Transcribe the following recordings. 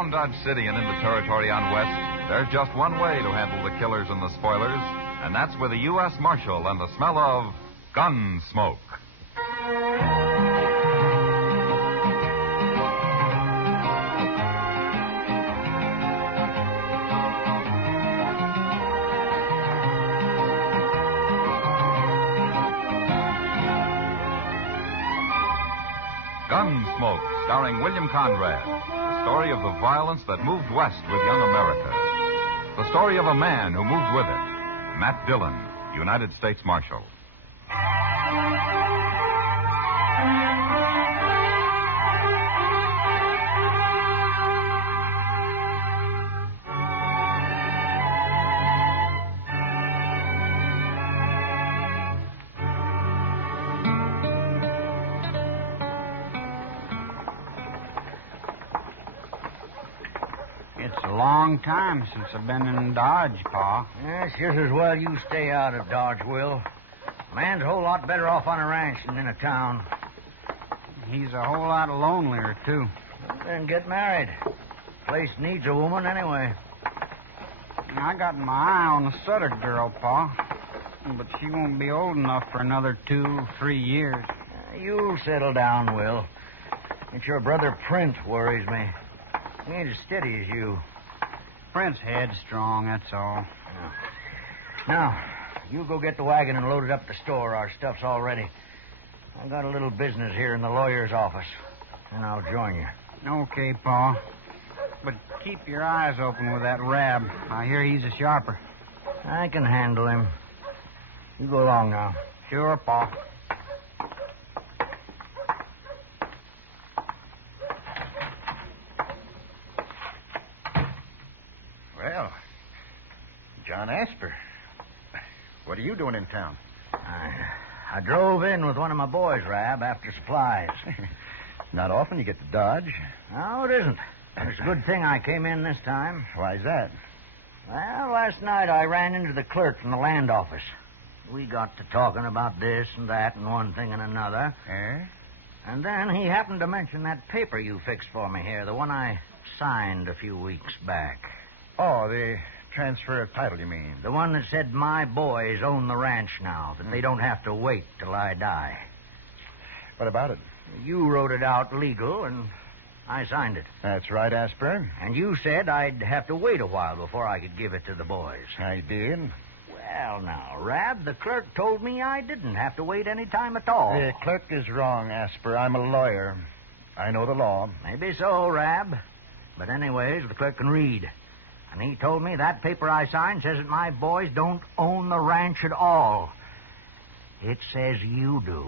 around Dodge City and into territory on west, there's just one way to handle the killers and the spoilers, and that's with a U.S. Marshal and the smell of Gunsmoke. Gunsmoke, starring William Conrad. The story of the violence that moved west with young America. The story of a man who moved with it. Matt Dillon, United States Marshal. It's a long time since I've been in Dodge, Pa. Yes, just as well you stay out of Dodge, Will. Man's a whole lot better off on a ranch than in a town. He's a whole lot lonelier, too. Then get married. Place needs a woman anyway. I got my eye on the Sutter girl, Pa. But she won't be old enough for another 2-3 years. You'll settle down, Will. It's your brother Prince worries me. He ain't as steady as you. Prince headstrong, that's all. Now, you go get the wagon and load it up at the store. Our stuff's all ready. I got a little business here in the lawyer's office, and I'll join you. Okay, Pa. But keep your eyes open with that Rab. I hear he's a sharper. I can handle him. You go along now. Sure, Pa. Well, John Asper, what are you doing in town? I drove in with one of my boys, Rab, after supplies. Not often you get to Dodge. No, it isn't. It's a good thing I came in this time. Why's that? Well, last night I ran into the clerk from the land office. We got to talking about this and that and one thing and another. Eh? And then he happened to mention that paper you fixed for me here, the one I signed a few weeks back. Oh, the transfer of title, you mean? The one that said my boys own the ranch now, that they don't have to wait till I die. What about it? You wrote it out legal, and I signed it. That's right, Asper. And you said I'd have to wait a while before I could give it to the boys. I did. Well, now, Rab, the clerk told me I didn't have to wait any time at all. The clerk is wrong, Asper. I'm a lawyer. I know the law. Maybe so, Rab. But anyways, the clerk can read. And he told me that paper I signed says that my boys don't own the ranch at all. It says you do.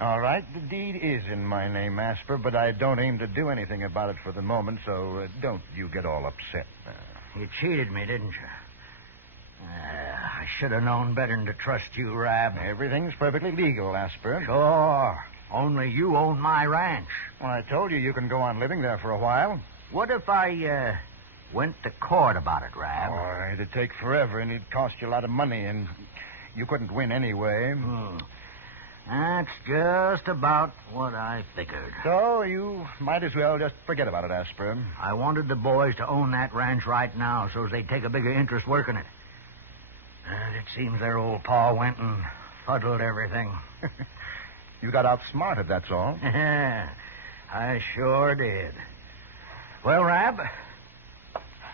All right, the deed is in my name, Asper, but I don't aim to do anything about it for the moment, so don't you get all upset. You cheated me, didn't you? I should have known better than to trust you, Rab. Everything's perfectly legal, Asper. Sure. Only you own my ranch. Well, I told you can go on living there for a while. What if I, went to court about it, Rab? Oh, it'd take forever, and it'd cost you a lot of money, and you couldn't win anyway. That's just about what I figured. So you might as well just forget about it, Asper. I wanted the boys to own that ranch right now so they'd take a bigger interest working it. And it seems their old pa went and fuddled everything. You got outsmarted, that's all. I sure did. Well, Rab,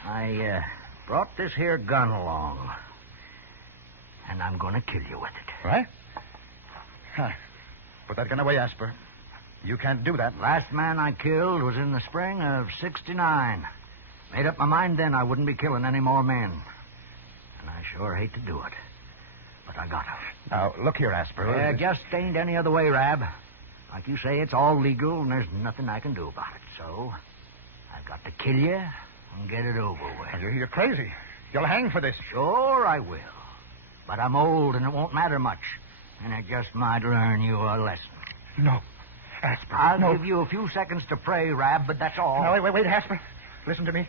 I brought this here gun along. And I'm going to kill you with it. Right? Huh. Put that gun away, Asper. You can't do that. Last man I killed was in the spring of '69. Made up my mind then I wouldn't be killing any more men. And I sure hate to do it. But I gotta. Now, look here, Asper. Just ain't any other way, Rab. Like you say, it's all legal, and there's nothing I can do about it. So, I've got to kill you and get it over with. You're crazy. You'll hang for this. Sure I will. But I'm old, and it won't matter much. And it just might learn you a lesson. No. Asper, I'll give you a few seconds to pray, Rab, but that's all. No, wait, Asper. Listen to me.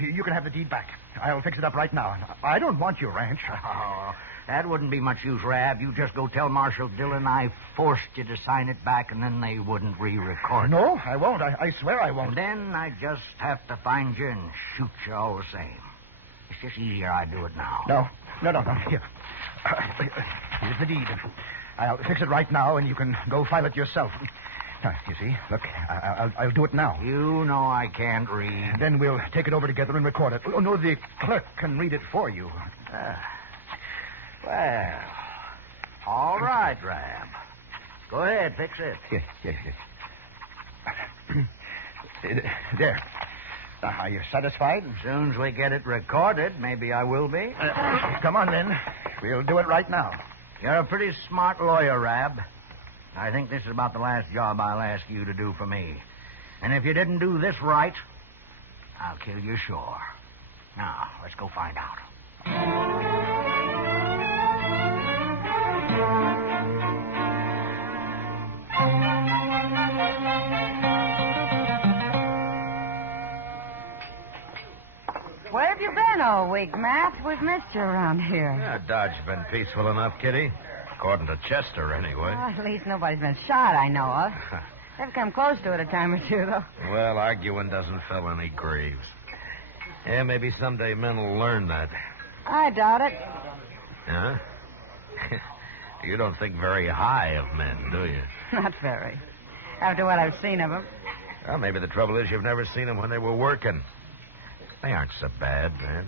You can have the deed back. I'll fix it up right now. I don't want your ranch. Oh, that wouldn't be much use, Rab. You just go tell Marshal Dillon I forced you to sign it back, and then they wouldn't re-record it. No, I won't. I swear I won't. And then I just have to find you and shoot you all the same. It's just easier I do it now. No. Here. Here's the deed. I'll fix it right now, and you can go file it yourself. Now, you see, look, I'll do it now. You know I can't read. Then we'll take it over together and record it. Oh, no, the clerk can read it for you. Well, all right, Rab. Go ahead, fix it. Yes. There. Now, are you satisfied? As soon as we get it recorded, maybe I will be. Come on, then. We'll do it right now. You're a pretty smart lawyer, Rab. I think this is about the last job I'll ask you to do for me. And if you didn't do this right, I'll kill you sure. Now, let's go find out. Where have you been all week, Matt? We've missed you around here. Yeah, Dodge's been peaceful enough, Kitty. According to Chester, anyway. Well, at least nobody's been shot, I know of. They've come close to it a time or two, though. Well, arguing doesn't fill any graves. Yeah, maybe someday men will learn that. I doubt it. Huh? You don't think very high of men, do you? Not very. After what I've seen of them. Well, maybe the trouble is you've never seen them when they were working. They aren't so bad, man.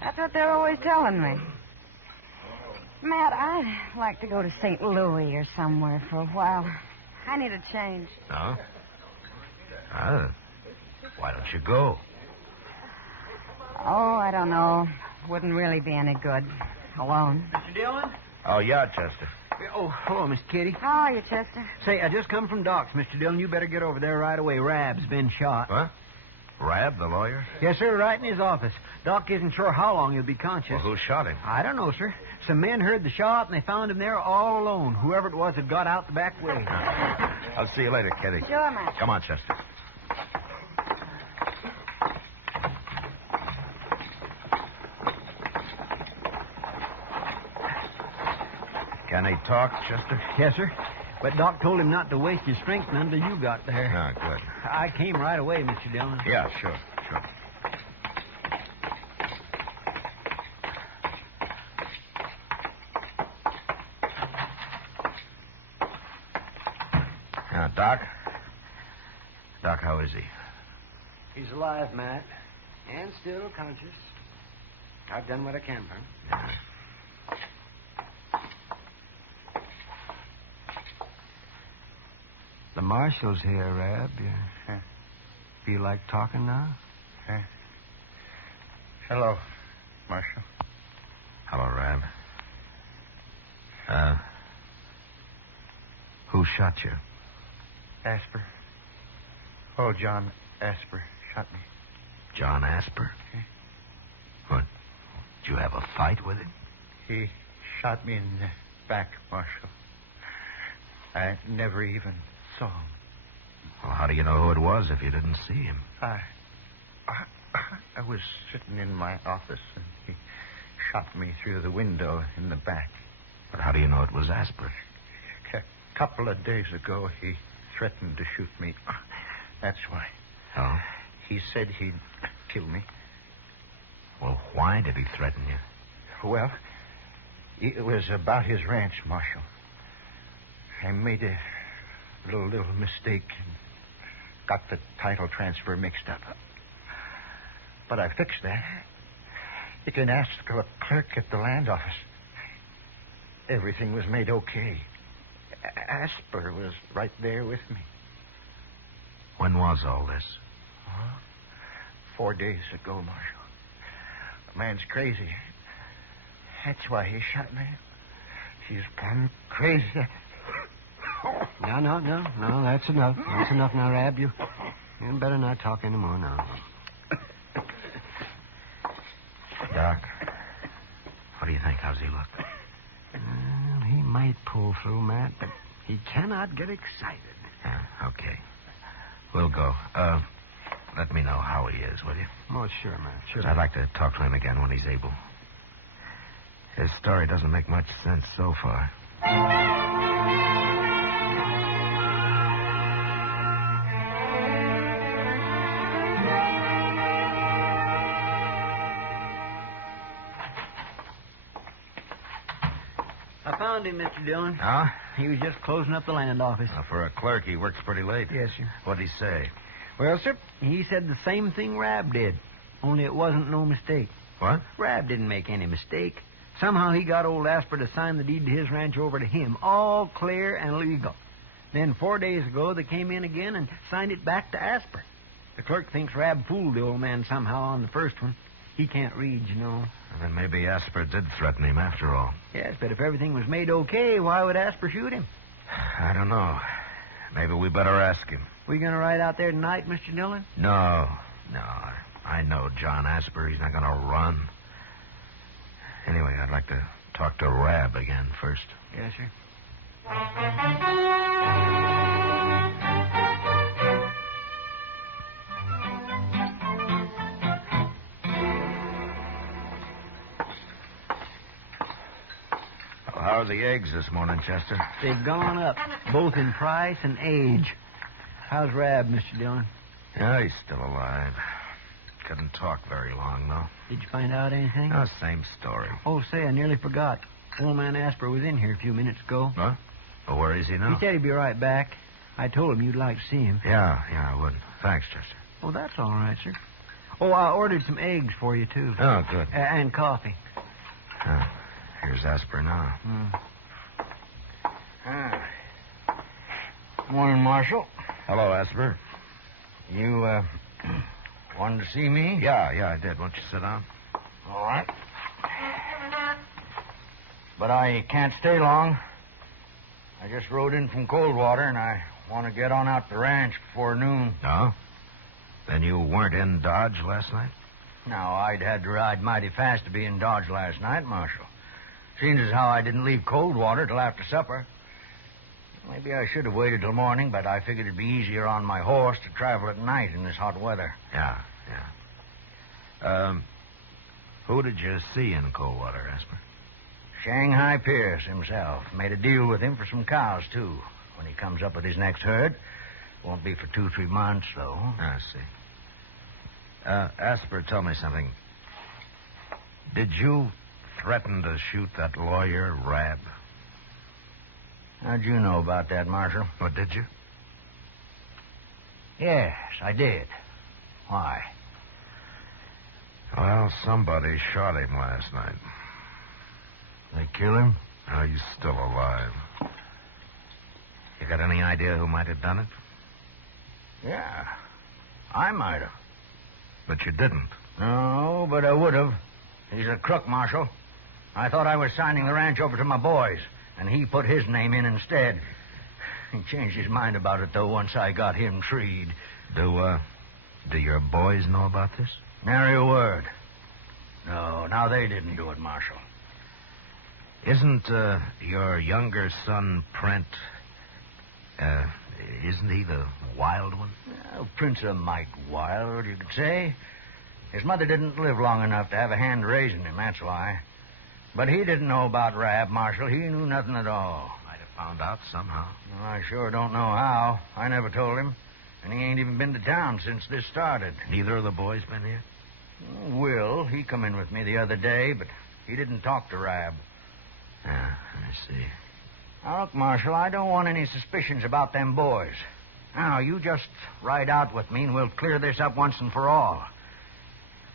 That's what they're always telling me. Matt, I'd like to go to St. Louis or somewhere for a while. I need a change. No? Why don't you go? Oh, I don't know. Wouldn't really be any good. Alone. Mr. Dillon? Oh, yeah, Chester. Oh, hello, Miss Kitty. How are you, Chester? Say, I just come from Doc's, Mr. Dillon. You better get over there right away. Rab's been shot. What? Rab, the lawyer? Yes, sir, right in his office. Doc isn't sure how long he'll be conscious. Well, who shot him? I don't know, sir. Some men heard the shot, and they found him there all alone. Whoever it was had got out the back way. I'll see you later, Kitty. Sure, Matt. Come on, Chester. Can he talk, Chester? Yes, sir. But Doc told him not to waste his strength until you got there. Ah, good. I came right away, Mr. Dillon. Yeah, sure. Now, Doc, how is he? He's alive, Matt, and still conscious. I've done what I can for him. Yeah. The marshal's here, Rab. You feel like talking now? Hello, Marshal. Hello, Rab. Who shot you? Asper. Oh, John Asper shot me. John Asper? What? Did you have a fight with him? He shot me in the back, Marshal. I never even saw him. Well, how do you know who it was if you didn't see him? I was sitting in my office, and he shot me through the window in the back. But how do you know it was Asper? A couple of days ago, he threatened to shoot me. That's why. Oh? He said he'd kill me. Well, why did he threaten you? Well, it was about his ranch, Marshal. I made a little mistake and got the title transfer mixed up. But I fixed that. You can ask the clerk at the land office. Everything was made okay. Asper was right there with me. When was all this? 4 days ago, Marshal. The man's crazy. That's why he shot me. He's gone crazy. No, that's enough. That's enough now, Rab. You better not talk anymore now. Doc, what do you think? How's he look? Well, he might pull through, Matt, but he cannot get excited. Yeah, okay. We'll go. let me know how he is, will you? Oh, sure, man. Sure. I'd like to talk to him again when he's able. His story doesn't make much sense so far. I found him, Mr. Dillon. Huh? He was just closing up the land office. For a clerk, he works pretty late. Yes, sir. What'd he say? Well, sir, he said the same thing Rab did, only it wasn't no mistake. What? Rab didn't make any mistake. Somehow he got old Asper to sign the deed to his ranch over to him, all clear and legal. Then 4 days ago, they came in again and signed it back to Asper. The clerk thinks Rab fooled the old man somehow on the first one. He can't read, you know. Well, then maybe Asper did threaten him after all. Yes, but if everything was made okay, why would Asper shoot him? I don't know. Maybe we better ask him. We going to ride out there tonight, Mr. Dillon? No. I know John Asper. He's not going to run. Anyway, I'd like to talk to Rab again first. Yes, sir. Well, how are the eggs this morning, Chester? They've gone up, both in price and age. How's Rab, Mr. Dillon? Yeah, he's still alive. Couldn't talk very long, though. Did you find out anything? Oh, same story. Oh, say, I nearly forgot. Old man Asper was in here a few minutes ago. Huh? Well, where is he now? He said he'd be right back. I told him you'd like to see him. Yeah, I would. Thanks, Chester. Oh, that's all right, sir. Oh, I ordered some eggs for you, too. Oh, good. And coffee. Here's Asper now. Morning, Marshal. Hello, Asper. You, wanted to see me? Yeah, I did. Won't you sit down? All right. But I can't stay long. I just rode in from Coldwater, and I want to get on out to the ranch before noon. No? Then you weren't in Dodge last night? Now, I'd had to ride mighty fast to be in Dodge last night, Marshal. Seems as how I didn't leave Coldwater till after supper. Maybe I should have waited till morning, but I figured it'd be easier on my horse to travel at night in this hot weather. Yeah. Who did you see in Coldwater, Asper? Shanghai Pierce himself. Made a deal with him for some cows, too. When he comes up with his next herd. Won't be for 2-3 months, though. I see. Asper, tell me something. Did you threaten to shoot that lawyer, Rab? How'd you know about that, Marshal? What, did you? Yes, I did. Why? Well, somebody shot him last night. They kill him? Oh, he's still alive. You got any idea who might have done it? Yeah. I might have. But you didn't. No, but I would have. He's a crook, Marshal. I thought I was signing the ranch over to my boys, and he put his name in instead. He changed his mind about it, though, once I got him treed. Do your boys know about this? Nary a word. No, now they didn't do it, Marshal. Isn't your younger son, Prent, isn't he the wild one? Well, Prince of Mike Wild, you could say. His mother didn't live long enough to have a hand raising him, that's why. But he didn't know about Rab, Marshal. He knew nothing at all. Might have found out somehow. Well, I sure don't know how. I never told him. And he ain't even been to town since this started. Neither of the boys been here? Will, he come in with me the other day, but he didn't talk to Rab. Yeah, I see. Now, look, Marshal, I don't want any suspicions about them boys. Now, you just ride out with me and we'll clear this up once and for all.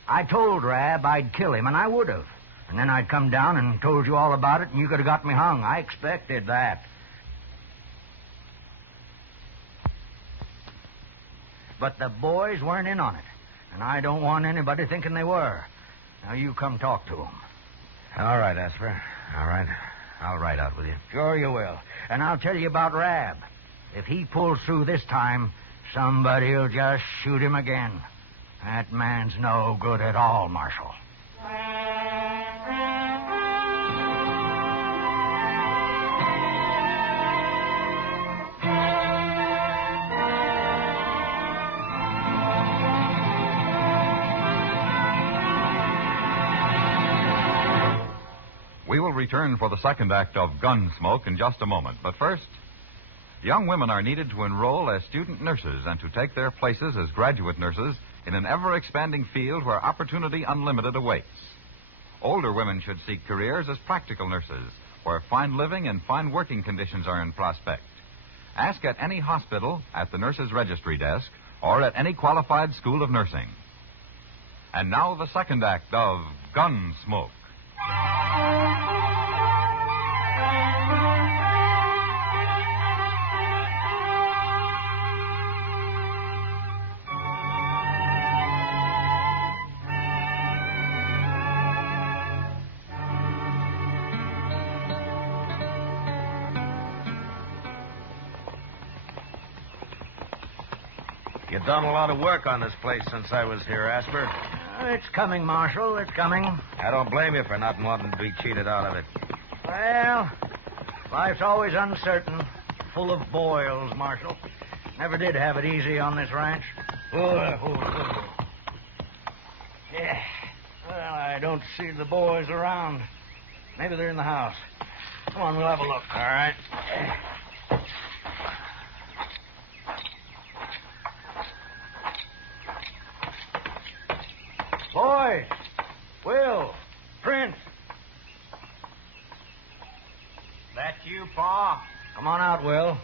I told Rab I'd kill him, and I would have. And then I'd come down and told you all about it, and you could have got me hung. I expected that. But the boys weren't in on it, and I don't want anybody thinking they were. Now, you come talk to them. All right, Asper. All right. I'll ride out with you. Sure you will. And I'll tell you about Rab. If he pulls through this time, somebody'll just shoot him again. That man's no good at all, Marshal. return for the second act of Gunsmoke in just a moment. But first, young women are needed to enroll as student nurses and to take their places as graduate nurses in an ever-expanding field where opportunity unlimited awaits. Older women should seek careers as practical nurses, where fine living and fine working conditions are in prospect. Ask at any hospital, at the nurse's registry desk, or at any qualified school of nursing. And now the second act of Gunsmoke. You've done a lot of work on this place since I was here, Asper. It's coming, Marshal. It's coming. I don't blame you for not wanting to be cheated out of it. Well, life's always uncertain, full of boils, Marshal. Never did have it easy on this ranch. Yeah. Well, I don't see the boys around. Maybe they're in the house. Come on, we'll have a look. All right. Boys! Will! Prince! That you, Pa? Come on out, Will.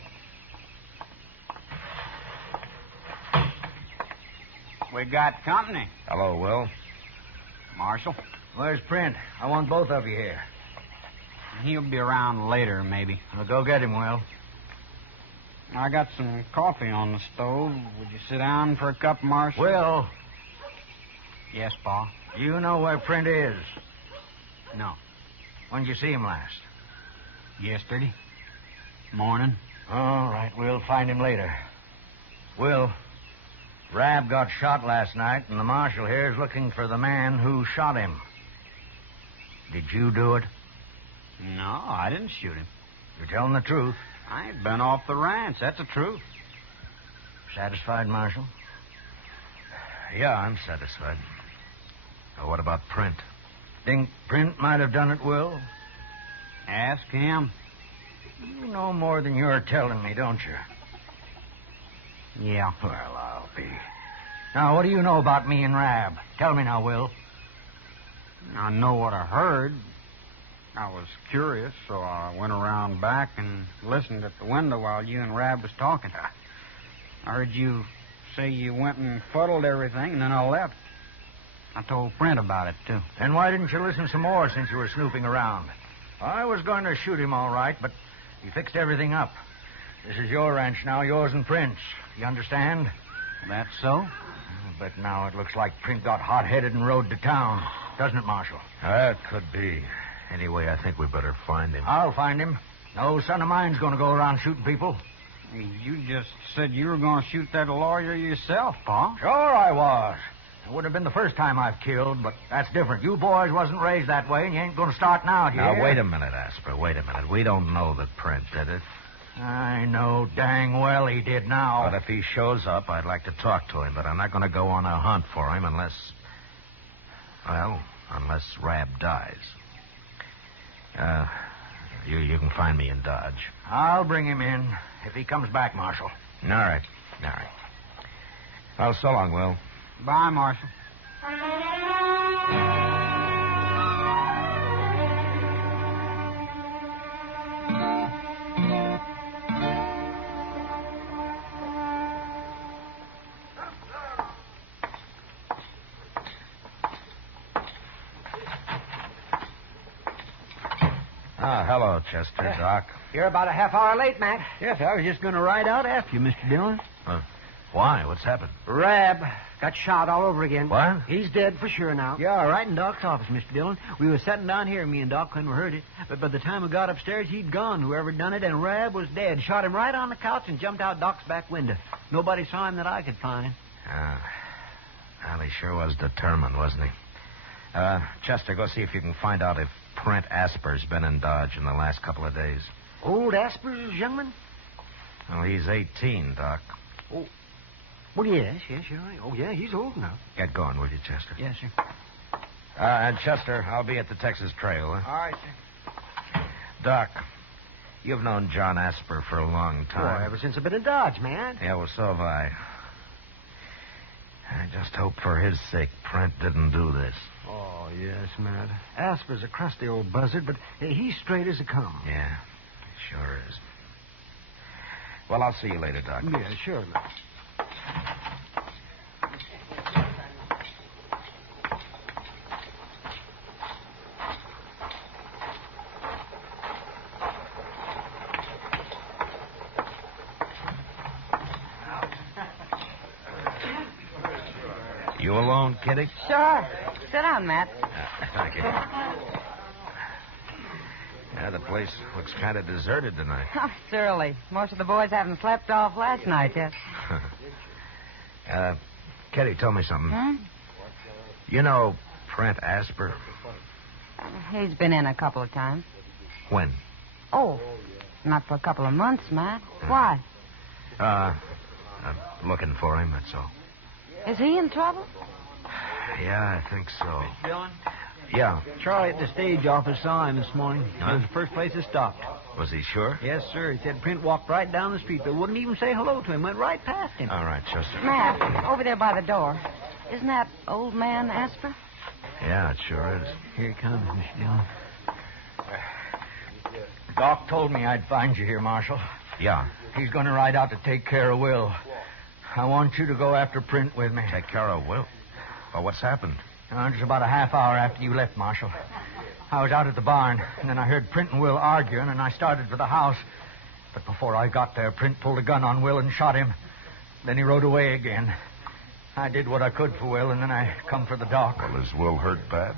We got company. Hello, Will. Marshal. Where's Print? I want both of you here. He'll be around later, maybe. Well, go get him, Will. I got some coffee on the stove. Would you sit down for a cup, Marshal? Will, Yes, Pa. you know where Print is. No. When did you see him last? Yesterday. Morning. All right, we'll find him later. Will, Rab got shot last night, and the marshal here is looking for the man who shot him. Did you do it? No, I didn't shoot him. You're telling the truth. I ain't been off the ranch. That's the truth. Satisfied, Marshal? Yeah, I'm satisfied. Now, what about Print? Think Print might have done it, Will? Ask him. You know more than you're telling me, don't you? Yeah. Well, I'll be. Now, what do you know about me and Rab? Tell me now, Will. I know what I heard. I was curious, so I went around back and listened at the window while you and Rab was talking. I heard you say you went and fuddled everything, and then I left. I told Brent about it, too. Then why didn't you listen some more since you were snooping around? I was going to shoot him all right, but he fixed everything up. This is your ranch now, yours and Print's. You understand? That's so? But now it looks like Print got hot-headed and rode to town. Doesn't it, Marshal? That could be. Anyway, I think we better find him. I'll find him. No son of mine's going to go around shooting people. You just said you were going to shoot that lawyer yourself, Pa. Sure I was. It would have been the first time I've killed, but that's different. You boys wasn't raised that way, and you ain't going to start now, do you? Now, wait a minute, Asper. Wait a minute. We don't know that Print did it. I know dang well he did now. But if he shows up, I'd like to talk to him, but I'm not going to go on a hunt for him unless Rab dies. You can find me in Dodge. I'll bring him in if he comes back, Marshal. All right. Well, so long, Will. Bye, Marshal. Hello, Chester, Doc. You're about a half hour late, Mac. Yes, I was just going to ride out after you, Mr. Dillon. Why? What's happened? Rab got shot all over again. What? He's dead for sure now. Yeah, right in Doc's office, Mr. Dillon. We was sitting down here, me and Doc, when we heard it. But by the time we got upstairs, he'd gone, whoever done it, and Rab was dead. Shot him right on the couch and jumped out Doc's back window. Nobody saw him that I could find. Well, he sure was determined, wasn't he? Chester, go see if you can find out if Print Asper's been in Dodge in the last couple of days. Old Asper's youngman? Well, he's 18, Doc. Oh. Well, yes, you're right. Oh, yeah, he's old now. Get going, will you, Chester? Yes, sir. And Chester, I'll be at the Texas Trail. All right, sir. Doc, you've known John Asper for a long time. Boy, ever since I've been in Dodge, man. Yeah, well, so have I. I just hope for his sake Prent didn't do this. Oh, yes, Matt. Asper's a crusty old buzzard, but he's straight as a come. Yeah, sure is. Well, I'll see you later, Doc. Yeah, sure, Matt. You alone, Kitty? Sure. Sit down, Matt. Thank you. Yeah, the place looks kind of deserted tonight. Oh, it's early. Most of the boys haven't slept off last night yet. Kitty, tell me something. Hmm? You know Prent Asper? He's been in a couple of times. When? Oh, not for a couple of months, Matt. Why? I'm looking for him, that's all. Is he in trouble? Yeah, I think so. Dillon? Yeah. Charlie at the stage office saw him this morning. It was the first place he stopped. Was he sure? Yes, sir. He said Print walked right down the street, but wouldn't even say hello to him. Went right past him. All right, Chester. Matt, over there by the door. Isn't that old man Asper? Yeah, it sure is. Here he comes, Mr. Dillon. Doc told me I'd find you here, Marshal. Yeah. He's going to ride out to take care of Will. I want you to go after Print with me. Take care of Will. Well, what's happened? Just about a half hour after you left, Marshal. I was out at the barn, and then I heard Print and Will arguing, and I started for the house. But before I got there, Print pulled a gun on Will and shot him. Then he rode away again. I did what I could for Will, and then I come for the Doc. Well, is Will hurt bad?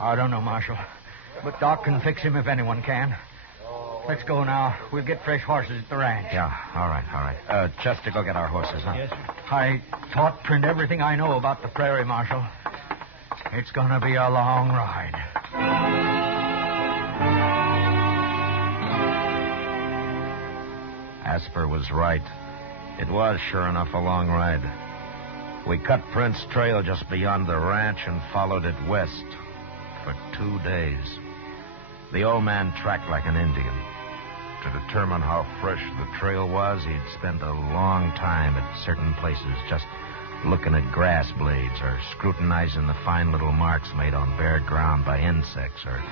I don't know, Marshal. But Doc can fix him if anyone can. Let's go now. We'll get fresh horses at the ranch. Yeah, all right. Chester, go get our horses, huh? Yes, sir. I taught Print everything I know about the prairie, Marshal. It's going to be a long ride. Asper was right. It was, sure enough, a long ride. We cut Print's trail just beyond the ranch and followed it west for 2 days. The old man tracked like an Indian. To determine how fresh the trail was, he'd spent a long time at certain places just looking at grass blades or scrutinizing the fine little marks made on bare ground by insects or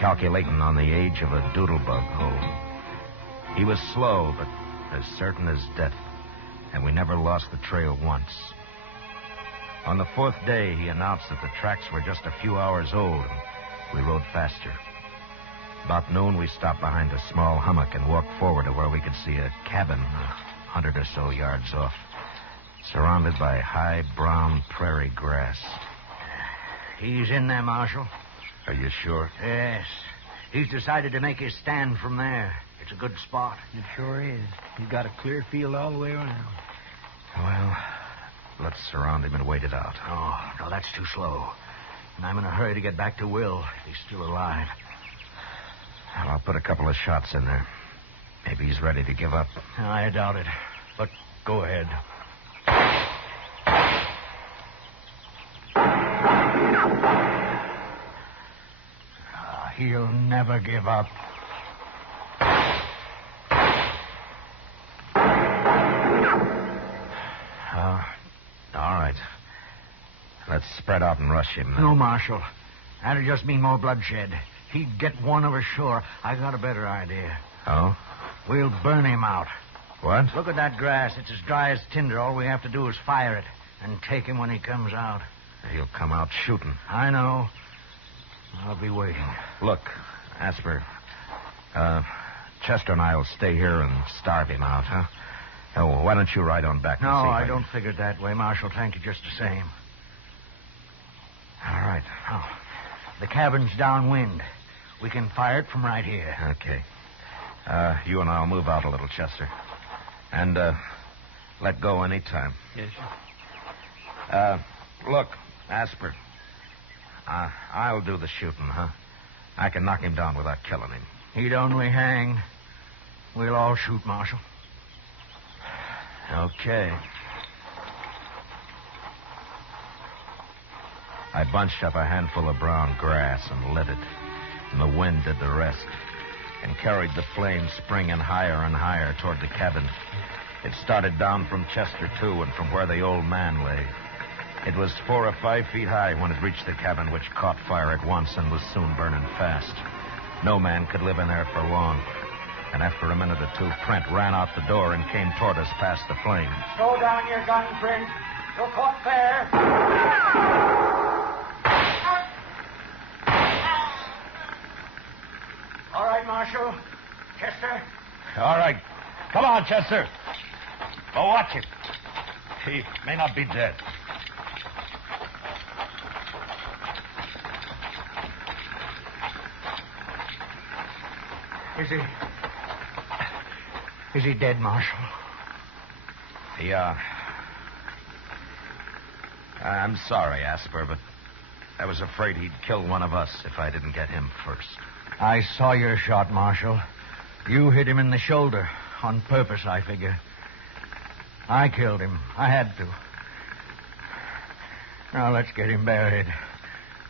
calculating on the age of a doodlebug hole. He was slow, but as certain as death, and we never lost the trail once. On the 4th day, he announced that the tracks were just a few hours old, and we rode faster. About noon, we stopped behind a small hummock and walked forward to where we could see a cabin 100 or so yards off, surrounded by high brown prairie grass. He's in there, Marshal. Are you sure? Yes. He's decided to make his stand from there. It's a good spot. It sure is. He's got a clear field all the way around. Well, let's surround him and wait it out. Oh, no, that's too slow. And I'm in a hurry to get back to Will if he's still alive. Well, I'll put a couple of shots in there. Maybe he's ready to give up. I doubt it. But go ahead. He'll never give up. All right. Let's spread out and rush him. No, Marshal. That'll just mean more bloodshed. He'd get one of us sure. I got a better idea. Oh? We'll burn him out. What? Look at that grass. It's as dry as tinder. All we have to do is fire it and take him when he comes out. He'll come out shooting. I know. I'll be waiting. Look, Asper, Chester and I will stay here and starve him out, huh? Oh, why don't you ride on back? No, and see if I don't figure it that way, Marshal. Thank you just the same. All right. Oh, the cabin's downwind. We can fire it from right here. Okay. You and I'll move out a little, Chester. And, let go any time. Yes, sir. Look, Asper. I'll do the shooting, huh? I can knock him down without killing him. He'd only hang. We'll all shoot, Marshal. Okay. I bunched up a handful of brown grass and lit it, and the wind did the rest. and carried the flame springing higher and higher toward the cabin. It started down from Chester, too, and from where the old man lay. It was 4 or 5 feet high when it reached the cabin, which caught fire at once and was soon burning fast. No man could live in there for long. And after a minute or two, Prent ran out the door and came toward us past the flames. Throw down your gun, Prent. You're caught fair. All right, Marshal. Chester? All right. Come on, Chester. Go watch him. He may not be dead. Is he dead, Marshal? Yeah. I'm sorry, Asper, but I was afraid he'd kill one of us if I didn't get him first. I saw your shot, Marshal. You hit him in the shoulder. On purpose, I figure. I killed him. I had to. Now, let's get him buried.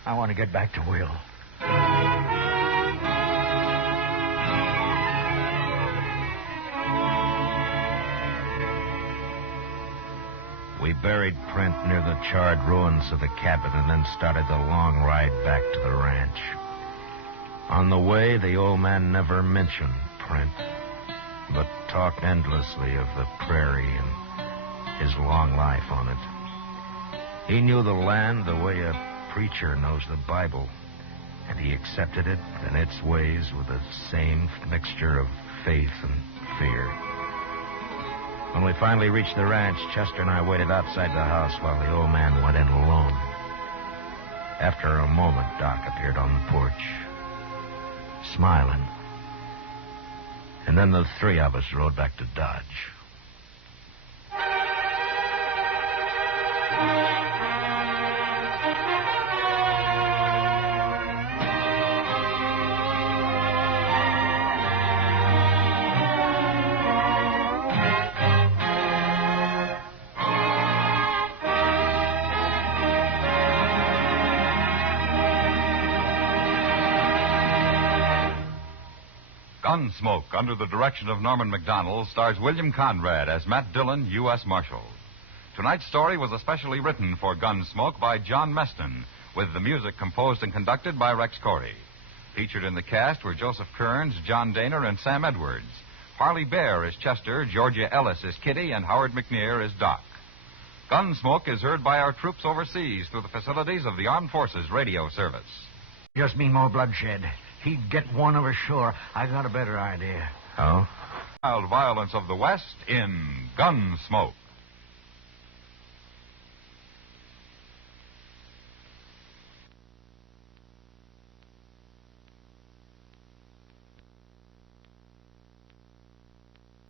I want to get back to Will. We buried Prent near the charred ruins of the cabin and then started the long ride back to the ranch. On the way, the old man never mentioned Prent, but talked endlessly of the prairie and his long life on it. He knew the land the way a preacher knows the Bible, and he accepted it and its ways with the same mixture of faith and fear. When we finally reached the ranch, Chester and I waited outside the house while the old man went in alone. After a moment, Doc appeared on the porch, smiling. And then the three of us rode back to Dodge. Gunsmoke, under the direction of Norman Macdonnell, stars William Conrad as Matt Dillon, U.S. Marshal. Tonight's story was especially written for Gunsmoke by John Meston, with the music composed and conducted by Rex Corey. Featured in the cast were Joseph Kearns, John Daner, and Sam Edwards. Parley Baer is Chester, Georgia Ellis is Kitty, and Howard McNear is Doc. Gunsmoke is heard by our troops overseas through the facilities of the Armed Forces Radio Service. Just mean more bloodshed. He'd get one of us sure. I got a better idea. Oh? Wild violence of the West in Gunsmoke.